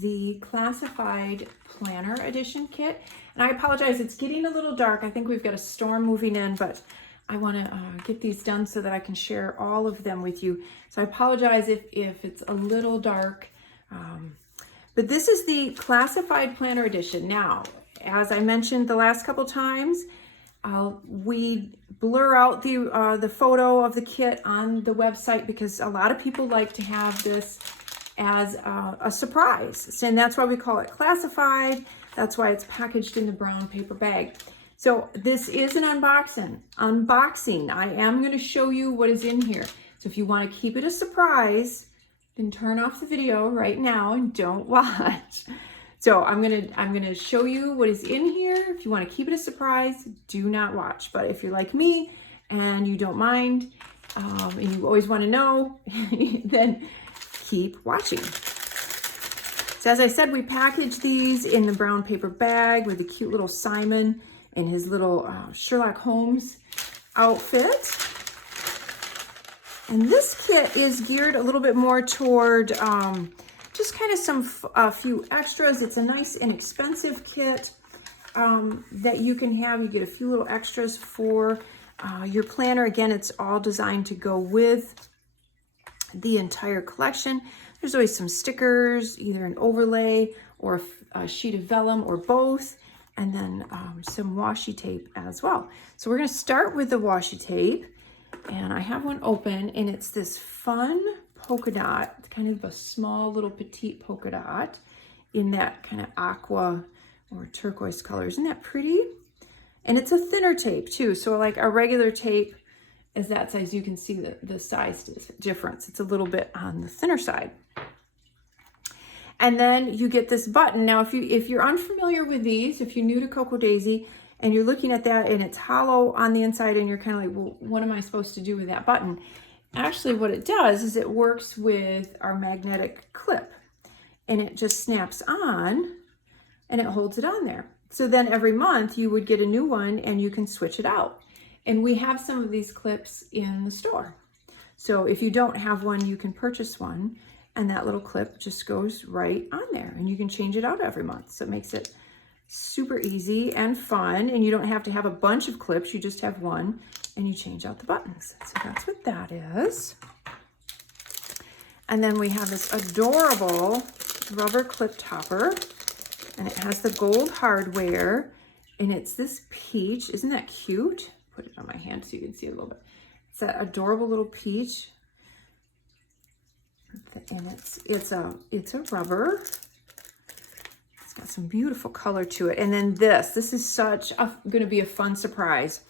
the Classified Planner Edition kit. And I apologize, it's getting a little dark. I think we've got a storm moving in, but I want to get these done so that I can share all of them with you. So I apologize if it's a little dark. But this is the Classified Planner Edition. Now, as I mentioned the last couple times, we blur out the photo of the kit on the website because a lot of people like to have this as a surprise. And that's why we call it classified. That's why it's packaged in the brown paper bag. So this is an unboxing. I am going to show you what is in here. So if you want to keep it a surprise, then turn off the video right now and don't watch. So I'm gonna show you what is in here. If you want to keep it a surprise, do not watch. But if you're like me and you don't mind, and you always want to know, then keep watching. So as I said, we package these in the brown paper bag with a cute little Simon in his little Sherlock Holmes outfit. And this kit is geared a little bit more toward just kind of a few extras. It's a nice inexpensive kit that you can have. You get a few little extras for your planner. Again, it's all designed to go with the entire collection. There's always some stickers, either an overlay or a sheet of vellum or both, and then some washi tape as well. So we're going to start with the washi tape. And I have one open, and it's this fun polka dot. It's kind of a small little petite polka dot in that kind of aqua or turquoise color. Isn't that pretty? And it's a thinner tape too. So like a regular tape is that size. You can see the size difference. It's a little bit on the thinner side. And then you get this button. Now, if you're unfamiliar with these, if you're new to Cocoa Daisy, and you're looking at that and it's hollow on the inside and you're kind of like, well, what am I supposed to do with that button? Actually, what it does is it works with our magnetic clip, and it just snaps on and it holds it on there. So then every month you would get a new one and you can switch it out. And we have some of these clips in the store. So if you don't have one, you can purchase one, and that little clip just goes right on there, and you can change it out every month. So it makes it super easy and fun, and you don't have to have a bunch of clips. You just have one and you change out the buttons. So that's what that is. And then we have this adorable rubber clip topper, and it has the gold hardware, and it's this peach. Isn't that cute? Put it on my hand so you can see it a little bit. It's that adorable little peach, and it's a rubber. Got some beautiful color to it. And then this is such going to be a fun surprise,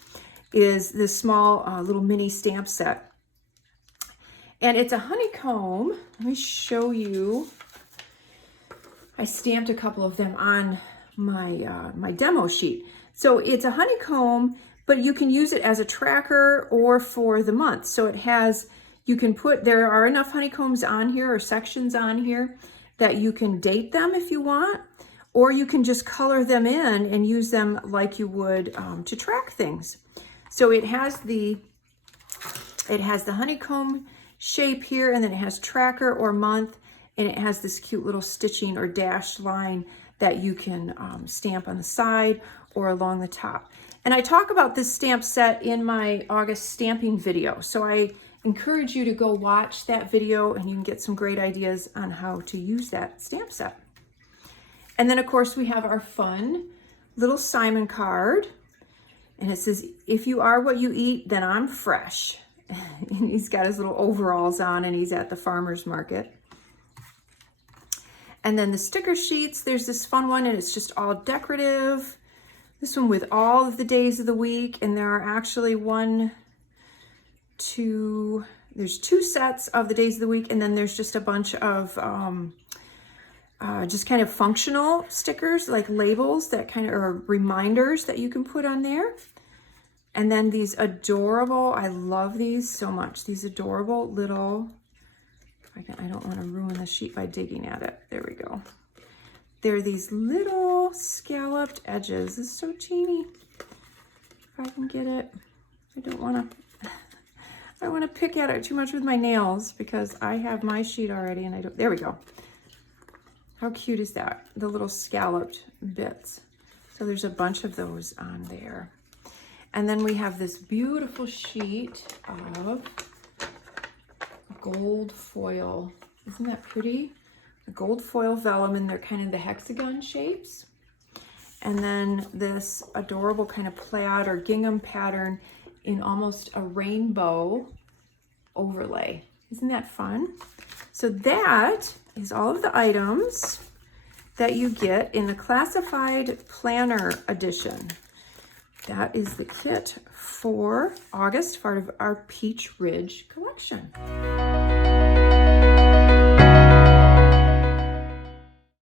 is this small little mini stamp set. And it's a honeycomb. Let me show you. I stamped a couple of them on my my demo sheet. So it's a honeycomb, but you can use it as a tracker or for the month. So it has, there are enough honeycombs on here or sections on here that you can date them if you want. Or you can just color them in and use them like you would to track things. So it has the honeycomb shape here, and then it has tracker or month, and it has this cute little stitching or dashed line that you can stamp on the side or along the top. And I talk about this stamp set in my August stamping video. So I encourage you to go watch that video, and you can get some great ideas on how to use that stamp set. And then, of course, we have our fun little Simon card. And it says, if you are what you eat, then I'm fresh. And he's got his little overalls on, and he's at the farmer's market. And then the sticker sheets, there's this fun one, and it's just all decorative. This one with all of the days of the week. And there are actually there's two sets of the days of the week. And then there's just a bunch of just kind of functional stickers, like labels that kind of are reminders that you can put on there. And then these adorable, I love these so much, these adorable little, I don't want to ruin the sheet by digging at it. There we go. They're these little scalloped edges. This is so teeny. If I can get it. I don't want to pick at it too much with my nails because I have my sheet already and I don't, there we go. How cute is that? The little scalloped bits. So there's a bunch of those on there. And then we have this beautiful sheet of gold foil. Isn't that pretty? The gold foil vellum, and they're kind of the hexagon shapes. And then this adorable kind of plaid or gingham pattern in almost a rainbow overlay. Isn't that fun? So that is all of the items that you get in the Classified Planner Edition. That is the kit for August, part of our Peach Ridge collection.